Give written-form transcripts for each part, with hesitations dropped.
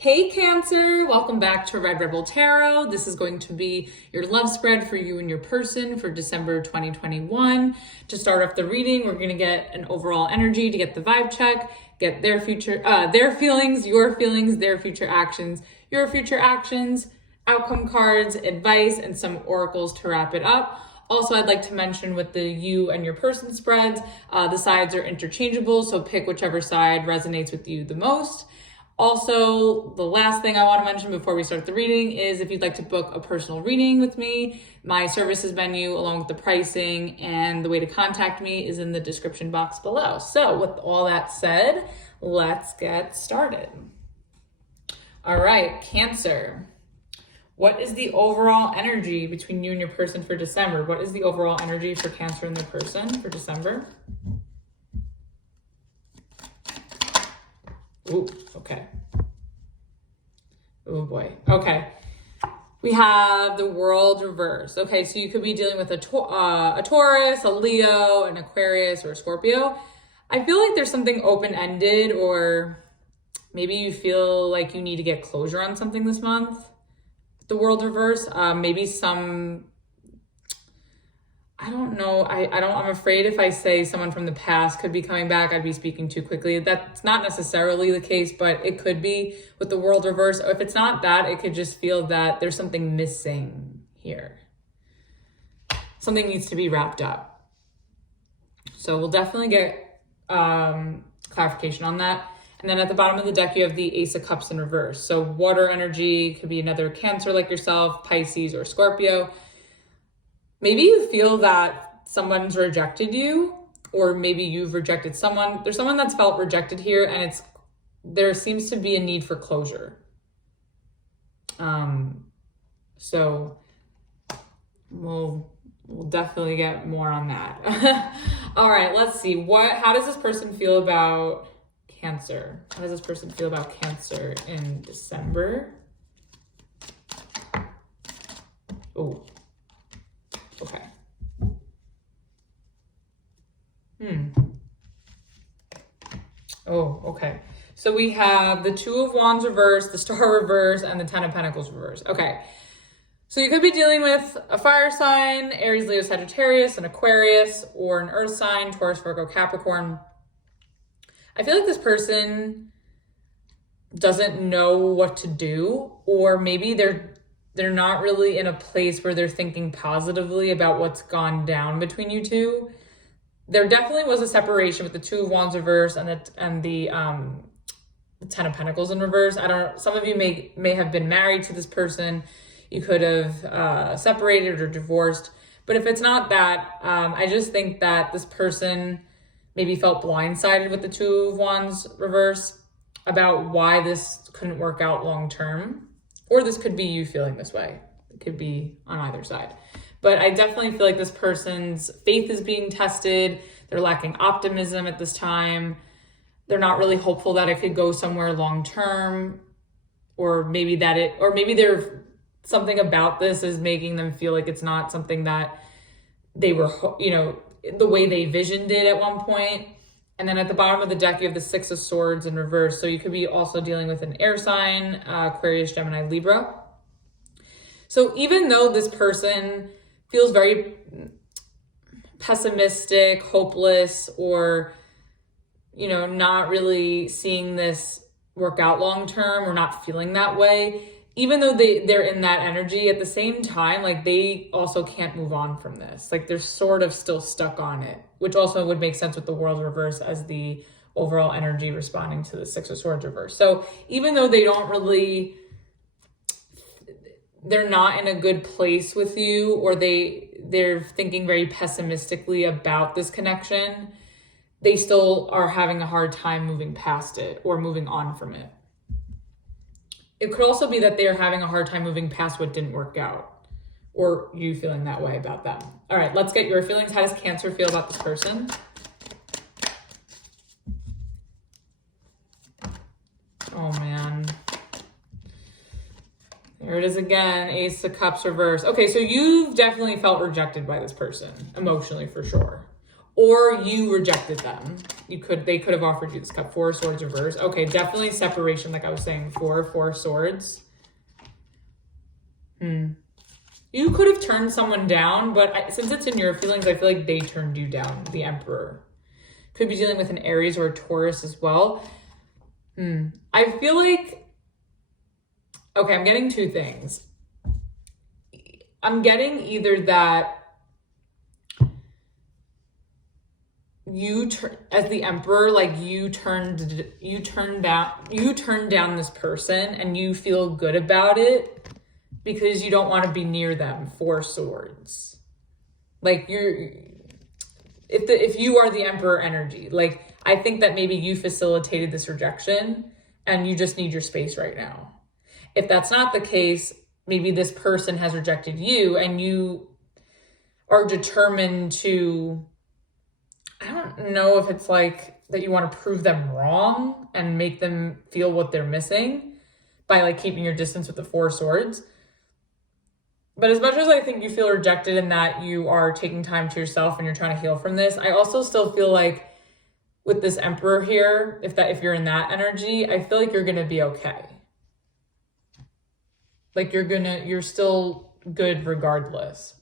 Hey Cancer, welcome back to Red Rebel Tarot. This is going to be your love spread for you and your person for December 2021. To start off the reading, we're going to get an overall energy to get the vibe check, get their feelings, your feelings, their future actions, your future actions, outcome cards, advice, and some oracles to wrap it up. Also, I'd like to mention with the you and your person spreads, the sides are interchangeable, so pick whichever side resonates with you the most. Also, the last thing I want to mention before we start the reading is if you'd like to book a personal reading with me, my services menu along with the pricing and the way to contact me is in the description box below. So with all that said, let's get started. All right, Cancer. What is the overall energy between you and your person for December? What is the overall energy for Cancer and their person for December? Ooh, okay. Oh boy. Okay. We have the world reverse. Okay, so you could be dealing with a Taurus, a Leo, an Aquarius, or a Scorpio. I feel like there's something open-ended, or maybe you feel like you need to get closure on something this month. The world reverse, maybe some, I don't know. I'm afraid if I say someone from the past could be coming back, I'd be speaking too quickly. That's not necessarily the case, but it could be with the world reverse. If it's not that, it could just feel that there's something missing here. Something needs to be wrapped up. So we'll definitely get clarification on that. And then at the bottom of the deck, you have the Ace of Cups in reverse. So water energy could be another Cancer like yourself, Pisces or Scorpio. Maybe you feel that someone's rejected you, or maybe you've rejected someone. There's someone that's felt rejected here, and there seems to be a need for closure. So we'll definitely get more on that. All right, let's see. How does this person feel about Cancer? How does this person feel about Cancer in December? Oh. Okay. Oh, okay. So we have the Two of Wands reverse, the Star reverse, and the Ten of Pentacles reverse. Okay. So you could be dealing with a fire sign, Aries, Leo, Sagittarius, an Aquarius, or an earth sign, Taurus, Virgo, Capricorn. I feel like this person doesn't know what to do, or maybe they're not really in a place where they're thinking positively about what's gone down between you two. There definitely was a separation with the Two of Wands reverse and the Ten of Pentacles in reverse. I don't know. Some of you may have been married to this person. You could have separated or divorced. But if it's not that, I just think that this person maybe felt blindsided with the Two of Wands reverse about why this couldn't work out long term. Or this could be you feeling this way. It could be on either side. But I definitely feel like this person's faith is being tested. They're lacking optimism at this time. They're not really hopeful that it could go somewhere long term. Or maybe they're something about this is making them feel like it's not something that they were, the way they visioned it at one point. And then at the bottom of the deck, you have the Six of Swords in reverse. So you could be also dealing with an air sign, Aquarius, Gemini, Libra. So even though this person feels very pessimistic, hopeless, or, not really seeing this work out long term or not feeling that way, even though they're in that energy, at the same time, like they also can't move on from this. Like they're sort of still stuck on it, which also would make sense with the world reverse as the overall energy responding to the Six of Swords reverse. So even though they're not in a good place with you, or they're thinking very pessimistically about this connection, they still are having a hard time moving past it or moving on from it. It could also be that they are having a hard time moving past what didn't work out, or you feeling that way about them. All right, let's get your feelings. How does Cancer feel about this person? Oh, man. There it is again, Ace of Cups reverse. Okay, so you've definitely felt rejected by this person, emotionally for sure. or you rejected them. They could have offered you this cup. 4 of Swords reverse. Okay, definitely separation, like I was saying before. 4 of Swords. You could have turned someone down, but since it's in your feelings, I feel like they turned you down, the Emperor. Could be dealing with an Aries or a Taurus as well. I feel like, okay, I'm getting 2 things. I'm getting either that as the Emperor, like you turned down this person and you feel good about it because you don't want to be near them. 4 Swords. Like if you are the Emperor energy, like I think that maybe you facilitated this rejection and you just need your space right now. If that's not the case, maybe this person has rejected you and you are determined to, I don't know if it's like that you want to prove them wrong and make them feel what they're missing by like keeping your distance with the 4 Swords. But as much as I think you feel rejected and that you are taking time to yourself and you're trying to heal from this, I also still feel like with this Emperor here, if you're in that energy, I feel like you're going to be okay. Like you're still good regardless.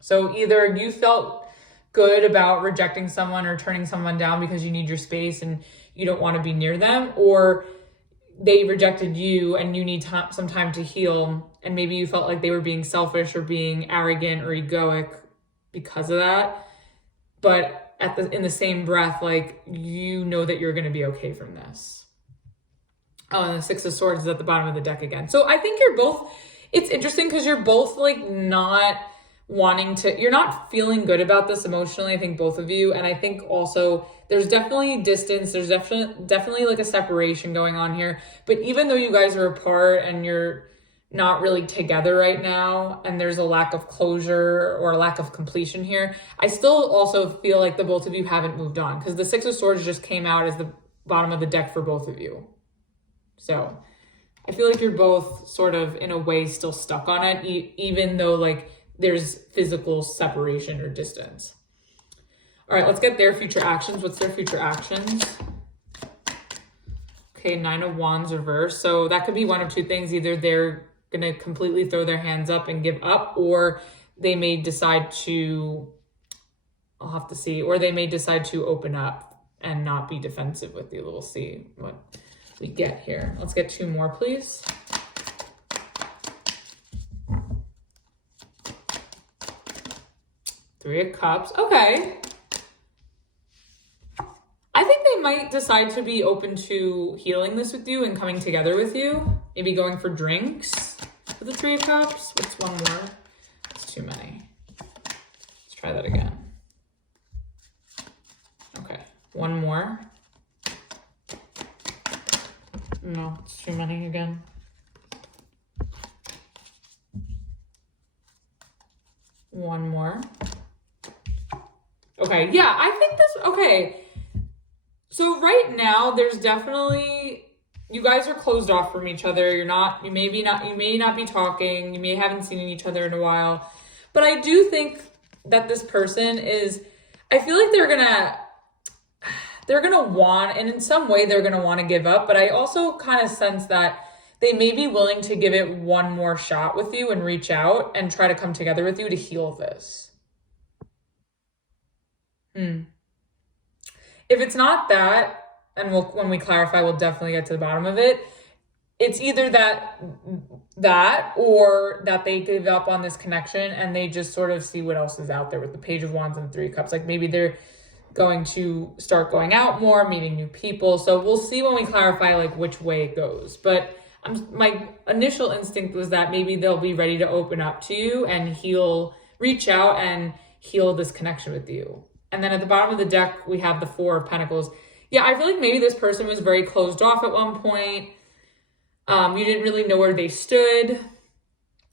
So either you felt good about rejecting someone or turning someone down because you need your space and you don't want to be near them, or they rejected you and you need some time to heal, and maybe you felt like they were being selfish or being arrogant or egoic because of that. But in the same breath, like you know that you're going to be okay from this. Oh, and the 6 of Swords is at the bottom of the deck again. So I think you're both, it's interesting because you're both like not you're not feeling good about this emotionally, I think both of you. And I think also there's definitely distance. There's definitely like a separation going on here. But even though you guys are apart and you're not really together right now, and there's a lack of closure or a lack of completion here, I still also feel like the both of you haven't moved on, because the 6 of Swords just came out as the bottom of the deck for both of you. So I feel like you're both sort of in a way still stuck on it, even though like there's physical separation or distance. All right, let's get their future actions. What's their future actions? Okay, 9 of Wands reverse. So that could be one of 2 things. Either they're going to completely throw their hands up and give up, or they may decide to, I'll have to see, or they may decide to open up and not be defensive with you. We'll see what we get here. Let's get 2 more, please. Three of Cups. Okay. I think they might decide to be open to healing this with you and coming together with you. Maybe going for drinks with the 3 of Cups. What's one more? It's too many. Let's try that again. Okay. One more. No, it's too many again. One more. Okay, yeah, I think this, okay. So right now, there's definitely, you guys are closed off from each other. You may not be talking. You may haven't seen each other in a while. But I do think that this person is, I feel like they're gonna want, and in some way they're gonna want to give up. But I also kind of sense that they may be willing to give it one more shot with you and reach out and try to come together with you to heal this. If it's not that, and when we clarify, we'll definitely get to the bottom of it. It's either that or that they give up on this connection and they just sort of see what else is out there with the Page of Wands and the 3 of Cups. Like maybe they're going to start going out more, meeting new people. So we'll see when we clarify like which way it goes. But my initial instinct was that maybe they'll be ready to open up to you and reach out and heal this connection with you. And then at the bottom of the deck, we have the 4 of Pentacles. Yeah, I feel like maybe this person was very closed off at one point. You didn't really know where they stood.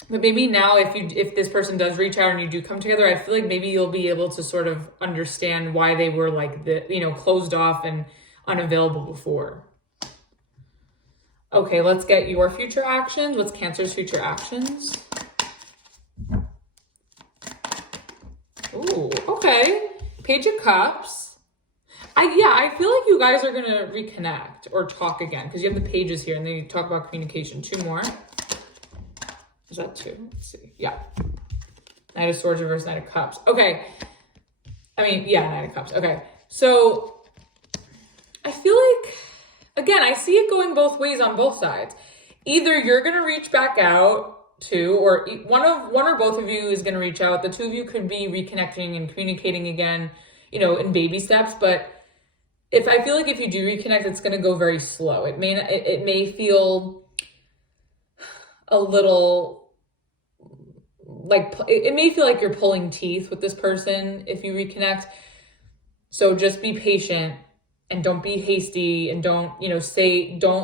But maybe now if this person does reach out and you do come together, I feel like maybe you'll be able to sort of understand why they were like closed off and unavailable before. Okay, let's get your future actions. What's Cancer's future actions? Ooh, okay. Page of Cups. I feel like you guys are going to reconnect or talk again because you have the pages here and then you talk about communication. 2 more. Is that 2? Let's see. Yeah. Knight of Swords reverse, Knight of Cups. Okay. Knight of Cups. Okay. So I feel like, again, I see it going both ways on both sides. Either you're going to reach back out to, or one or both of you is going to reach out. The 2 of you could be reconnecting and communicating again, in baby steps. But I feel like if you do reconnect, it's going to go very slow. It may feel a little like, it may feel like you're pulling teeth with this person if you reconnect. So just be patient and don't be hasty and don't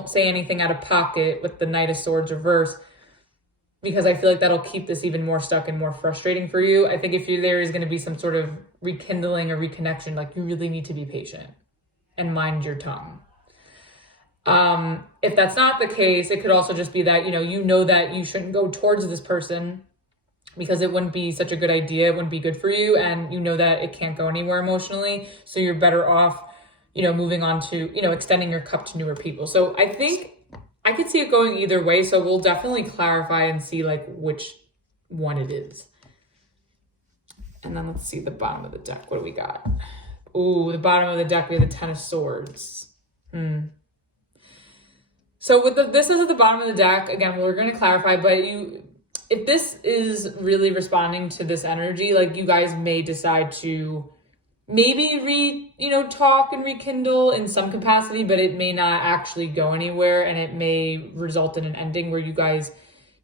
say anything out of pocket with the Knight of Swords reverse, because I feel like that'll keep this even more stuck and more frustrating for you. I think if there is going to be some sort of rekindling or reconnection, like, you really need to be patient and mind your tongue. If that's not the case, it could also just be that, that you shouldn't go towards this person because it wouldn't be such a good idea. It wouldn't be good for you. And that it can't go anywhere emotionally. So you're better off, moving on to, extending your cup to newer people. So I think I could see it going either way. So we'll definitely clarify and see like which one it is. And then let's see the bottom of the deck. What do we got? Ooh, the bottom of the deck, we have the 10 of Swords. So this is at the bottom of the deck. Again, we're going to clarify, but if this is really responding to this energy, like, you guys may decide to maybe talk and rekindle in some capacity, but it may not actually go anywhere, and it may result in an ending where you guys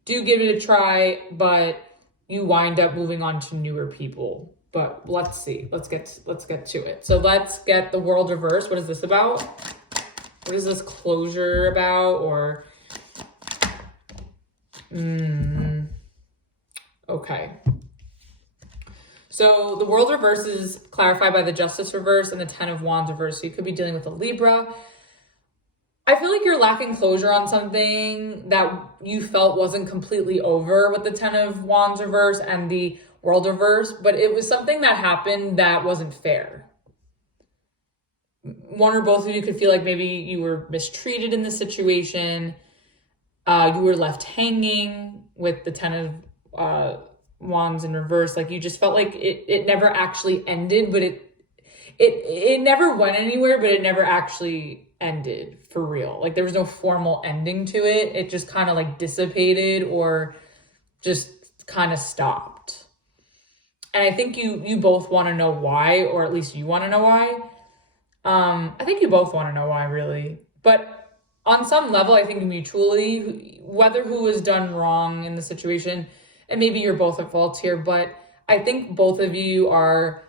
do give it a try, but you wind up moving on to newer people. But let's see. Let's get to it. So let's get the World reverse. What is this about? What is this closure about? Or okay. So the World reverse is clarified by the Justice reverse and the 10 of Wands reverse. So you could be dealing with a Libra. I feel like you're lacking closure on something that you felt wasn't completely over with the 10 of Wands reverse and the World reverse, but it was something that happened that wasn't fair. One or both of you could feel like maybe you were mistreated in the situation. You were left hanging with the 10 of Wands in reverse. Like, you just felt like it never actually ended, but it never went anywhere, but it never actually ended for real. Like, there was no formal ending to it. It just kind of like dissipated or just kind of stopped. And I think you both want to know why, or at least you want to know why. I think you both want to know why, really. But on some level, I think mutually, whether who has done wrong in the situation, and maybe you're both at fault here, but I think both of you are,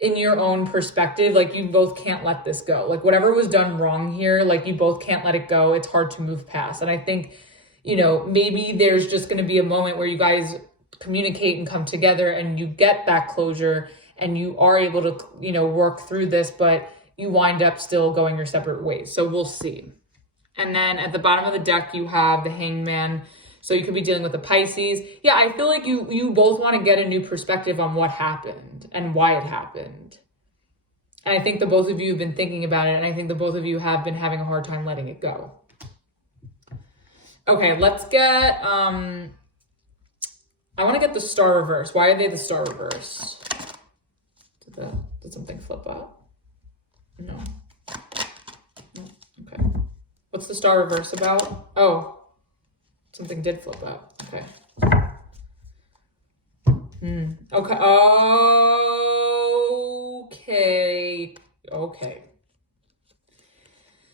in your own perspective, like, you both can't let this go. Like, whatever was done wrong here, like, you both can't let it go. It's hard to move past. And I think, maybe there's just going to be a moment where you guys communicate and come together and you get that closure and you are able to, work through this, but you wind up still going your separate ways. So we'll see. And then at the bottom of the deck, you have the Hangman. So you could be dealing with the Pisces. Yeah, I feel like you both want to get a new perspective on what happened and why it happened. And I think the both of you have been thinking about it, and I think the both of you have been having a hard time letting it go. Okay, let's get, I want to get the Star reverse. Why are they the Star reverse? Did something flip up? No. Okay. What's the Star reverse about? Oh, something did flip up. Okay. Okay. Okay.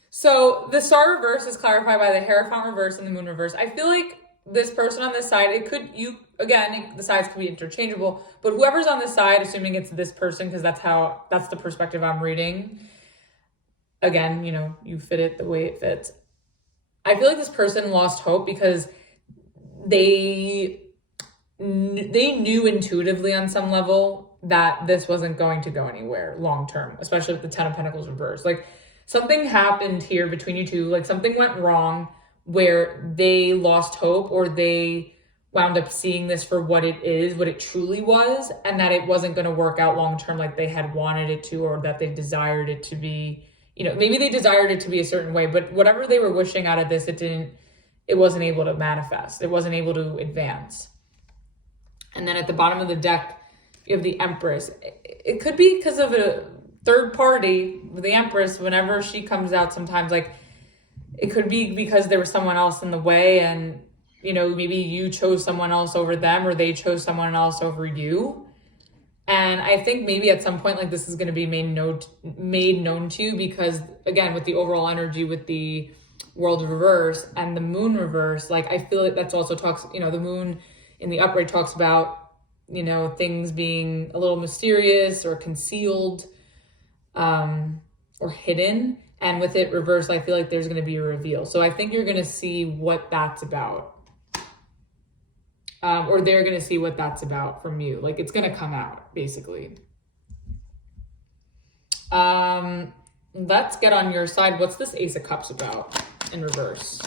So the Star reverse is clarified by the Hierophant reverse and the Moon reverse. I feel like this person on this side, the sides could be interchangeable, but whoever's on this side, assuming it's this person, because that's the perspective I'm reading. Again, you fit it the way it fits. I feel like this person lost hope because they knew intuitively on some level that this wasn't going to go anywhere long term, especially with the 10 of Pentacles reverse. Like, something happened here between you two, like something went wrong where they lost hope or they wound up seeing this for what it is, what it truly was, and that it wasn't going to work out long term like they had wanted it to, or that they desired it to be. You know, maybe they desired it to be a certain way, but whatever they were wishing out of this, it wasn't able to manifest. It wasn't able to advance. And then at the bottom of the deck, you have the Empress. It could be because of a third party. The Empress, whenever she comes out sometimes, like, it could be because there was someone else in the way, and, you know, maybe you chose someone else over them, or they chose someone else over you. And I think maybe at some point, like, this is going to be made known to you, because, again, with the overall energy, with the World reverse and the Moon reverse, like, I feel like that's also talks, you know, the Moon in the upright talks about, you know, things being a little mysterious or concealed, or hidden. And with it reversed, I feel like there's going to be a reveal. So I think you're going to see what that's about. Or they're going to see what that's about from you. Like, it's going to come out, basically. Let's get on your side. What's this Ace of Cups about in reverse?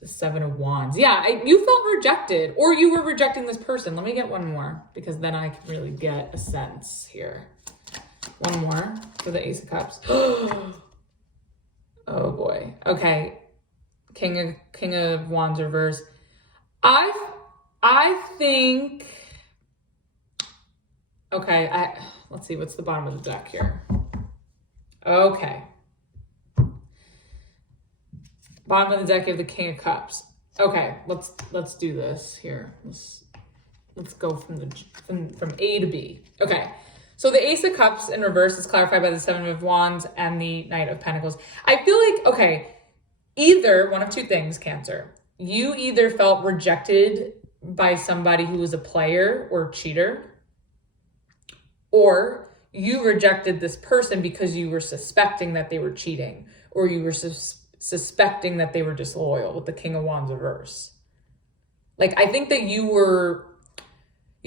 The Seven of Wands. Yeah, you felt rejected, or you were rejecting this person. Let me get one more, because then I can really get a sense here. One more for the Ace of Cups. Oh boy. Okay. King of Wands reverse. I think, okay, let's see, what's the bottom of the deck here? Okay. Bottom of the deck, you have the King of Cups. Okay, let's do this here. Let's go from A to B. Okay. So the Ace of Cups in reverse is clarified by the Seven of Wands and the Knight of Pentacles. I feel like, okay, either one of two things, Cancer. You either felt rejected by somebody who was a player or cheater, or you rejected this person because you were suspecting that they were cheating, or you were suspecting that they were disloyal with the King of Wands reverse. Like, I think that you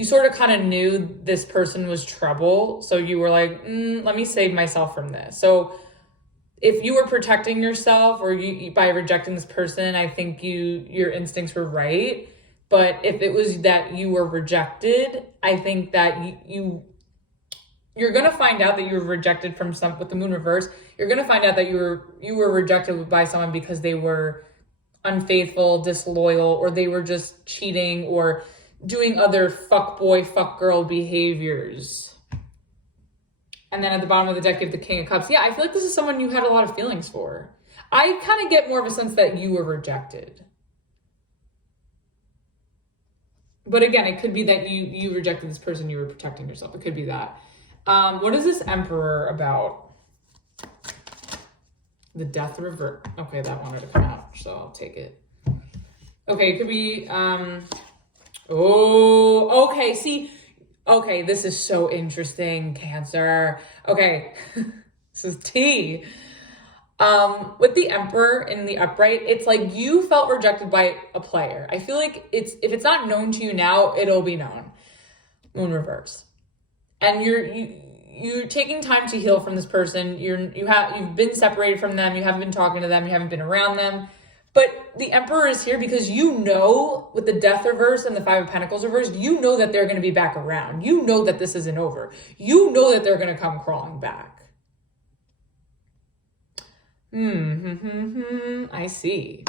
sort of kind of knew this person was trouble. So you were like, let me save myself from this. So if you were protecting yourself, or you by rejecting this person, I think your instincts were right. But if it was that you were rejected, I think that you're going to find out that you were rejected from with the Moon reverse. You're going to find out that you were rejected by someone because they were unfaithful, disloyal, or they were just cheating, or doing other fuckboy, fuckgirl behaviors. And then at the bottom of the deck, you have the King of Cups. Yeah, I feel like this is someone you had a lot of feelings for. I kind of get more of a sense that you were rejected. But again, it could be that you rejected this person, you were protecting yourself. It could be that. What is this Emperor about? The Death reverse. Okay, that wanted to come out, so I'll take it. Okay, it could be... Oh, okay. See, okay, this is so interesting, Cancer. Okay, this is tea. With the Emperor in the upright, it's like you felt rejected by a player. I feel like if it's not known to you now, it'll be known. Moon reverse, and you're taking time to heal from this person. You've been separated from them. You haven't been talking to them. You haven't been around them. But the Emperor is here because you know, with the Death reverse and the Five of Pentacles reverse, you know that they're going to be back around. You know that this isn't over. You know that they're going to come crawling back. I see.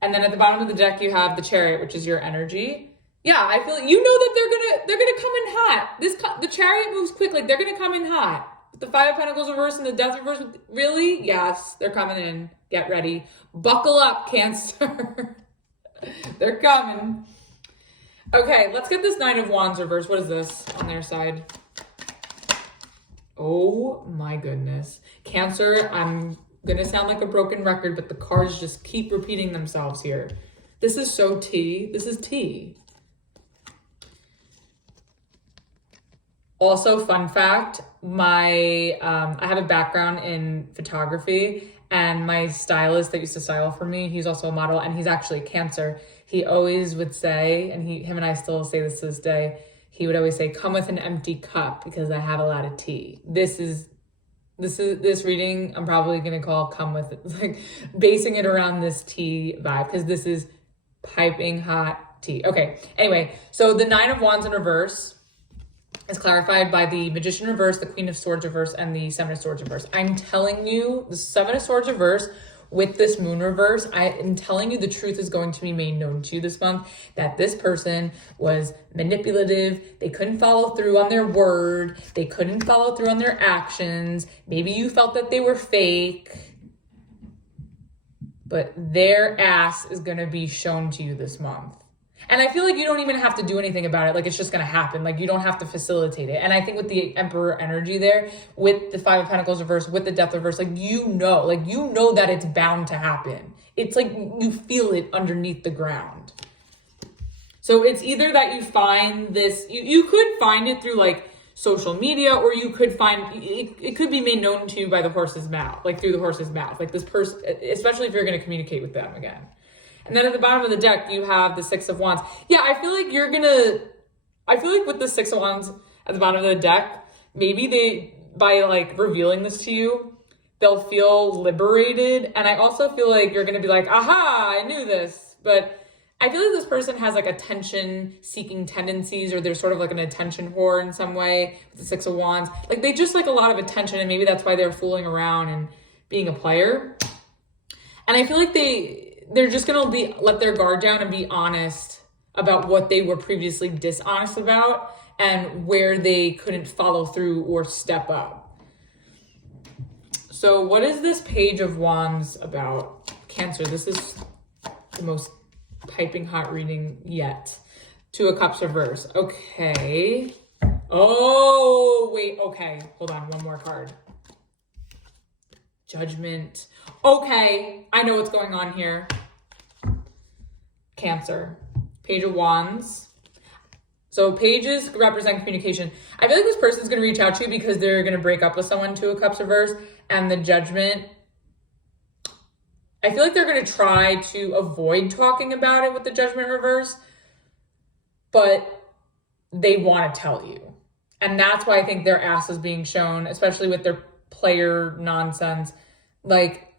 And then at the bottom of the deck, you have the Chariot, which is your energy. Yeah, I feel you know that they're gonna come in hot. The Chariot moves quickly. They're gonna come in hot. With the Five of Pentacles reverse and the Death reverse, really? Yes, they're coming in. Get ready. Buckle up, Cancer. They're coming. Okay, let's get this Knight of Wands reverse. What is this on their side? Oh my goodness. Cancer, I'm gonna sound like a broken record, but the cards just keep repeating themselves here. This is so tea. This is tea. Also, fun fact, I have a background in photography, and my stylist that used to style for me, he's also a model, and he's actually Cancer. He always would say, and him and I still say this to this day, he would always say, come with an empty cup because I have a lot of tea. This is this reading I'm probably going to call Come With It, like basing it around this tea vibe, because this is piping hot tea. Okay, anyway, so the Nine of Wands in reverse is clarified by the Magician reverse, the Queen of Swords reverse, and the Seven of Swords reverse. I'm telling you, the Seven of Swords reverse with this Moon reverse, I am telling you the truth is going to be made known to you this month, that this person was manipulative. They couldn't follow through on their word. They couldn't follow through on their actions. Maybe you felt that they were fake, but their ass is going to be shown to you this month. And I feel like you don't even have to do anything about it. Like, it's just going to happen. Like, you don't have to facilitate it. And I think with the Emperor energy there, with the Five of Pentacles reverse, with the Death reverse, like, you know that it's bound to happen. It's like you feel it underneath the ground. So it's either that you find this, you could find it through like social media, or you could find, it could be made known to you by the horse's mouth, like through the horse's mouth, like this person, especially if you're going to communicate with them again. And then at the bottom of the deck, you have the Six of Wands. Yeah, I feel like with the Six of Wands at the bottom of the deck, maybe by like revealing this to you, they'll feel liberated. And I also feel like you're going to be like, aha, I knew this. But I feel like this person has like attention-seeking tendencies, or they're sort of like an attention whore in some way with the Six of Wands. Like, they just like a lot of attention, and maybe that's why they're fooling around and being a player. And I feel like they're just going to let their guard down and be honest about what they were previously dishonest about and where they couldn't follow through or step up. So what is this Page of Wands about? Cancer, this is the most piping hot reading yet. Two of Cups reverse. Okay. Oh, wait. Okay. Hold on. One more card. Judgment. Okay. I know what's going on here. Cancer. Page of Wands. So pages represent communication. I feel like this person's going to reach out to you because they're going to break up with someone, Two of Cups reverse, and the Judgment. I feel like they're going to try to avoid talking about it with the Judgment reverse, but they want to tell you. And that's why I think their ass is being shown, especially with their player nonsense. Like,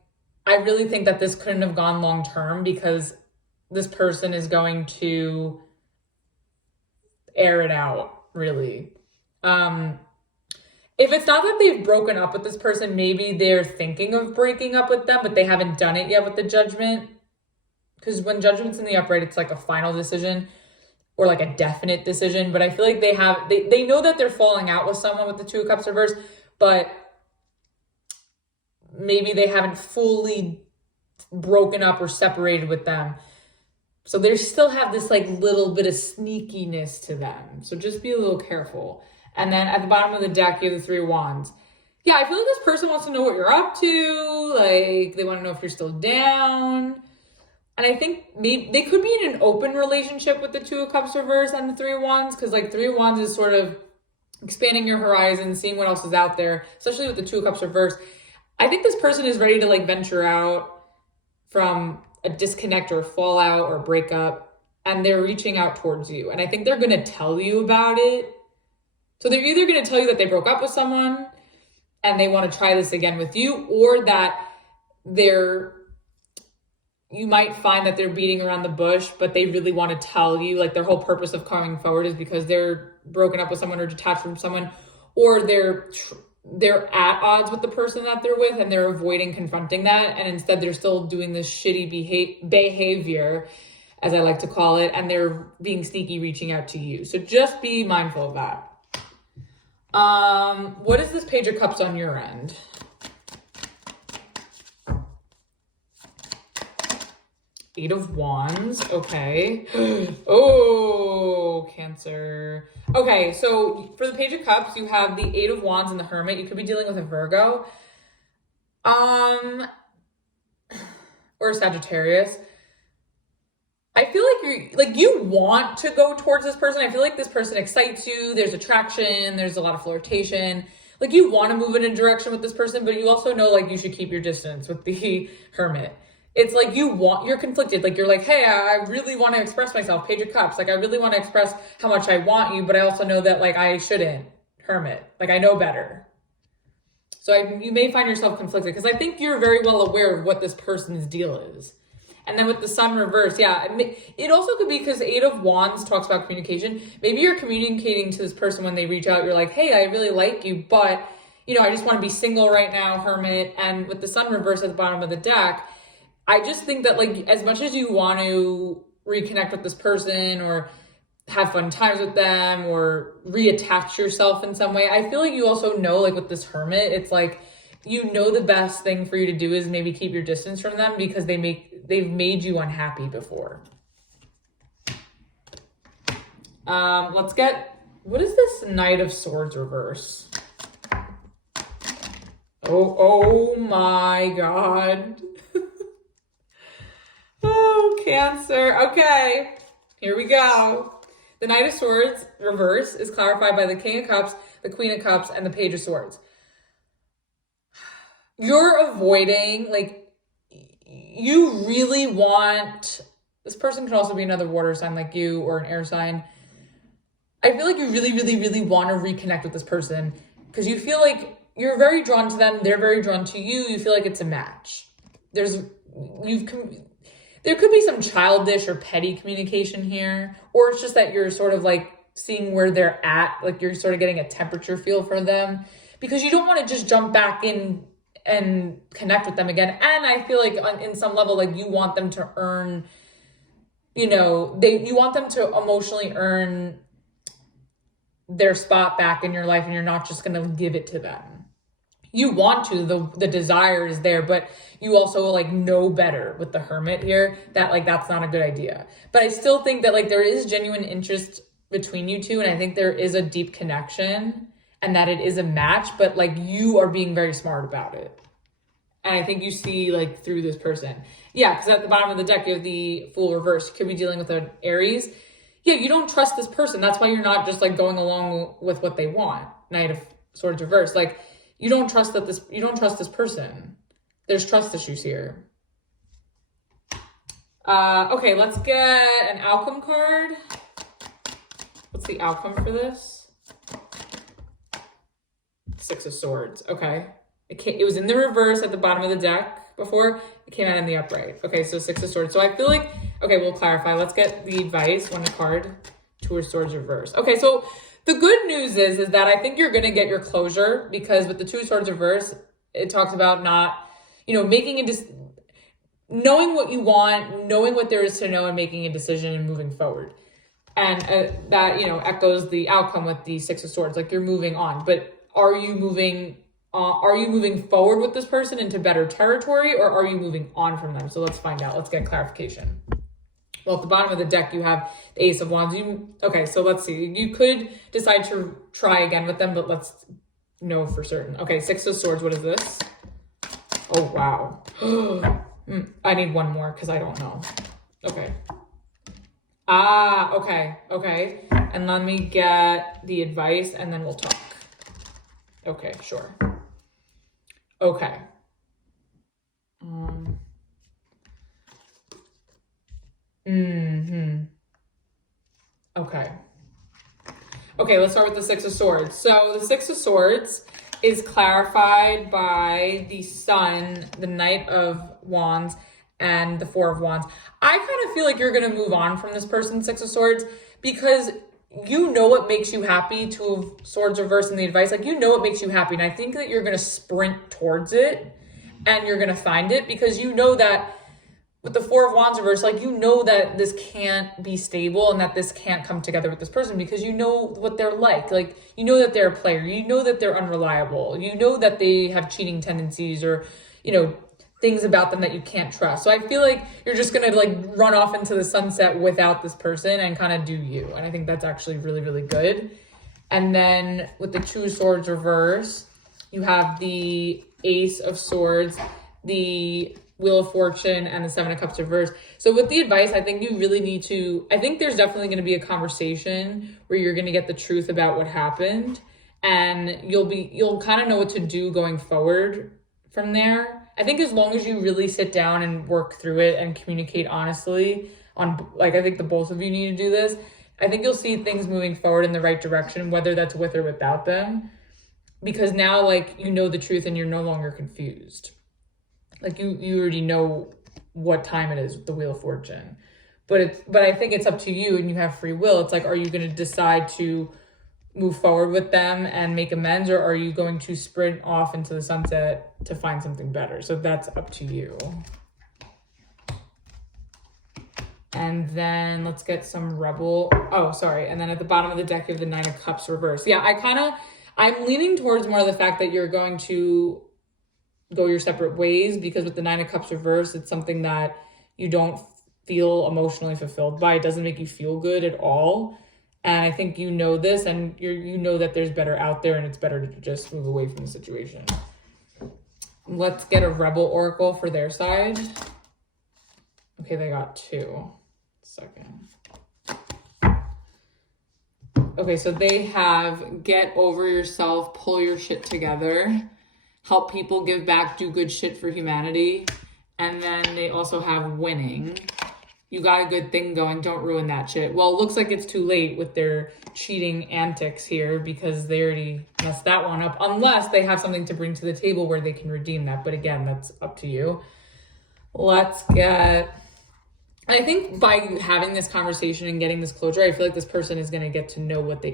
I really think that this couldn't have gone long term because this person is going to air it out, really. If it's not that they've broken up with this person, maybe they're thinking of breaking up with them, but they haven't done it yet with the Judgment. Because when Judgment's in the upright, it's like a final decision or like a definite decision. But I feel like they know that they're falling out with someone with the Two of Cups reverse, but maybe they haven't fully broken up or separated with them. So they still have this like little bit of sneakiness to them. So just be a little careful. And then at the bottom of the deck, you have the Three of Wands. Yeah, I feel like this person wants to know what you're up to. Like, they want to know if you're still down. And I think maybe they could be in an open relationship with the Two of Cups reverse and the Three of Wands. Because like Three of Wands is sort of expanding your horizon, seeing what else is out there, especially with the Two of Cups reverse. I think this person is ready to like venture out from a disconnect or a fallout or a breakup, and they're reaching out towards you. And I think they're going to tell you about it. So they're either going to tell you that they broke up with someone and they want to try this again with you, or that you might find that they're beating around the bush, but they really want to tell you, like their whole purpose of coming forward is because they're broken up with someone or detached from someone, or they're at odds with the person that they're with and they're avoiding confronting that. And instead they're still doing this shitty behavior, as I like to call it, and they're being sneaky, reaching out to you. So just be mindful of that. What is this Page of Cups on your end? Eight of Wands. Okay. Oh, Cancer. Okay, so for the Page of Cups, you have the Eight of Wands and the Hermit. You could be dealing with a Virgo. Or a Sagittarius. I feel like you want to go towards this person. I feel like this person excites you. There's attraction. There's a lot of flirtation. Like, you want to move in a direction with this person, but you also know like you should keep your distance with the Hermit. It's like you're conflicted. Like, you're like, hey, I really want to express myself. Page of Cups. Like, I really want to express how much I want you, but I also know that like I shouldn't. Hermit. Like, I know better. So you may find yourself conflicted because I think you're very well aware of what this person's deal is. And then with the Sun reverse, yeah, it also could be because Eight of Wands talks about communication. Maybe you're communicating to this person when they reach out. You're like, hey, I really like you, but, I just want to be single right now, hermit. And with the Sun reverse at the bottom of the deck, I just think that, like, as much as you want to reconnect with this person or have fun times with them or reattach yourself in some way, I feel like you also know, like, with this hermit, it's like, the best thing for you to do is maybe keep your distance from them because they've made you unhappy before. Let's get, what is this Knight of Swords reverse? Oh my God. Oh, Cancer. Okay, here we go. The Knight of Swords reverse is clarified by the King of Cups, the Queen of Cups, and the Page of Swords. You're avoiding, like, you really want, this person can also be another water sign like you or an air sign. I feel like you really, really, really want to reconnect with this person because you feel like you're very drawn to them. They're very drawn to you. You feel like it's a match. There could be some childish or petty communication here, or it's just that you're sort of like seeing where they're at. Like you're sort of getting a temperature feel for them because you don't want to just jump back in and connect with them again. And I feel like in some level, like you want them to earn, you want them to emotionally earn their spot back in your life, and you're not just going to give it to them. You want to, the desire is there, but you also like know better with the hermit here that like that's not a good idea. But I still think that like there is genuine interest between you two, and I think there is a deep connection and that it is a match, but like you are being very smart about it. And I think you see like through this person. Yeah, because at the bottom of the deck, you have the Fool reverse. You could be dealing with an Aries. Yeah, you don't trust this person. That's why you're not just like going along with what they want. Knight of Swords reverse. Like you don't trust this person. There's trust issues here. Okay, let's get an outcome card. What's the outcome for this? Six of Swords. Okay. It was in the reverse at the bottom of the deck before. It came out in the upright. Okay, so Six of Swords. So I feel like, okay, we'll clarify. Let's get the advice. One card. Two of Swords reverse. Okay, so the good news is that I think you're going to get your closure because with the Two of Swords reverse, it talks about not, making knowing what you want, knowing what there is to know and making a decision and moving forward. And that, echoes the outcome with the Six of Swords. Like you're moving on, but are you moving forward with this person into better territory, or are you moving on from them? So let's find out. Let's get clarification. Well, at the bottom of the deck, you have the Ace of Wands. Okay, so let's see. You could decide to try again with them, but let's know for certain. Okay, Six of Swords. What is this? Oh, wow. I need one more because I don't know. Okay. Okay. And let me get the advice and then we'll talk. Okay, sure. Okay. Okay, let's start with the Six of Swords. So the Six of Swords is clarified by the Sun, the Knight of Wands, and the Four of Wands. I kind of feel like you're going to move on from this person, Six of Swords, because you know what makes you happy. Two of Swords reverse in the advice. Like, you know what makes you happy. And I think that you're going to sprint towards it and you're going to find it because you know that with the Four of Wands reverse, like, you know that this can't be stable and that this can't come together with this person because you know what they're like. Like, you know that they're a player. You know that they're unreliable. You know that they have cheating tendencies or, things about them that you can't trust. So I feel like you're just going to like run off into the sunset without this person and kind of do you. And I think that's actually really, really good. And then with the Two of Swords reverse, you have the Ace of Swords, the Wheel of Fortune, and the Seven of Cups reverse. So with the advice, I think you really need to, I think there's definitely going to be a conversation where you're going to get the truth about what happened and you'll kind of know what to do going forward from there. I think as long as you really sit down and work through it and communicate honestly I think the both of you need to do this. I think you'll see things moving forward in the right direction, whether that's with or without them. because now like you know the truth and you're no longer confused. Like you already know what time it is with the Wheel of Fortune. But I think it's up to you, and you have free will. It's like, are you going to decide to move forward with them and make amends, or are you going to sprint off into the sunset to find something better? So that's up to you. And then let's get some Rebel. Oh, sorry. And then at the bottom of the deck, you have the Nine of Cups reversed. Yeah, I'm leaning towards more of the fact that you're going to go your separate ways, because with the Nine of Cups reversed, it's something that you don't feel emotionally fulfilled by. It doesn't make you feel good at all. And I think you know this, and you know that there's better out there, and it's better to just move away from the situation. Let's get a Rebel Oracle for their side. Okay, they got 2. Second. Okay, so they have get over yourself, pull your shit together, help people, give back, do good shit for humanity. And then they also have winning. You got a good thing going, don't ruin that shit. Well, it looks like it's too late with their cheating antics here, because they already messed that one up, unless they have something to bring to the table where they can redeem that. But again, that's up to you. Let's get... I think by having this conversation and getting this closure, I feel like this person is going to get to know what I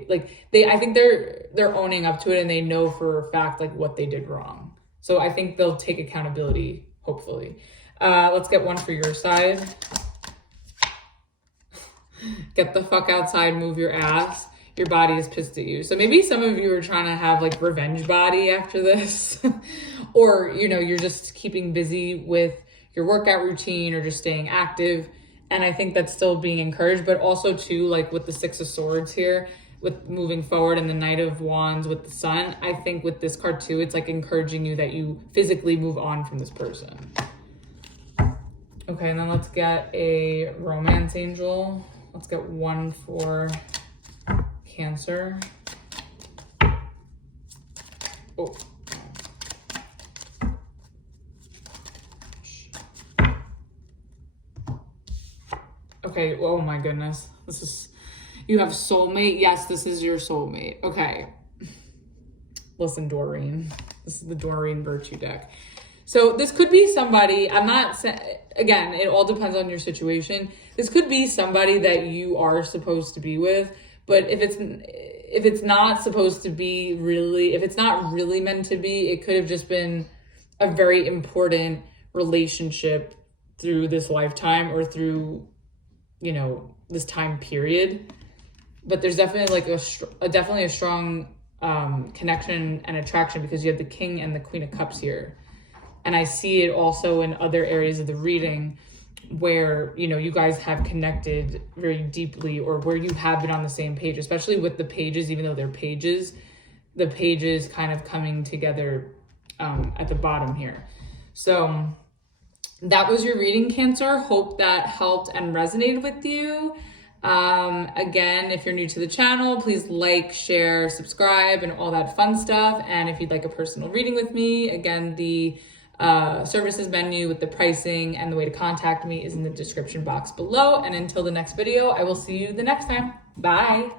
think they're owning up to it, and they know for a fact like what they did wrong. So I think they'll take accountability, hopefully. Let's get one for your side. Get the fuck outside, move your ass. Your body is pissed at you. So maybe some of you are trying to have like revenge body after this, or, you're just keeping busy with your workout routine or just staying active. And I think that's still being encouraged, but also too, like with the Six of Swords here, with moving forward, and the Knight of Wands with the Sun, I think with this card too, it's like encouraging you that you physically move on from this person. Okay, and then let's get a Romance Angel. Let's get one for Cancer. Oh. Okay, oh my goodness. You have soulmate. Yes, this is your soulmate. Okay. Listen, Doreen. This is the Doreen Virtue deck. So this could be somebody, again, it all depends on your situation. This could be somebody that you are supposed to be with, but if it's not supposed to be really, if it's not really meant to be, it could have just been a very important relationship through this lifetime, or through, this time period. But there's definitely like definitely a strong connection and attraction, because you have the King and the Queen of Cups here. And I see it also in other areas of the reading where, you guys have connected very deeply, or where you have been on the same page, especially with the pages, even though they're pages, the pages kind of coming together at the bottom here. So that was your reading, Cancer. Hope that helped and resonated with you. Again, if you're new to the channel, please like, share, subscribe, and all that fun stuff. And if you'd like a personal reading with me, again, the services menu with the pricing and the way to contact me is in the description box below. And until the next video, I will see you the next time. Bye.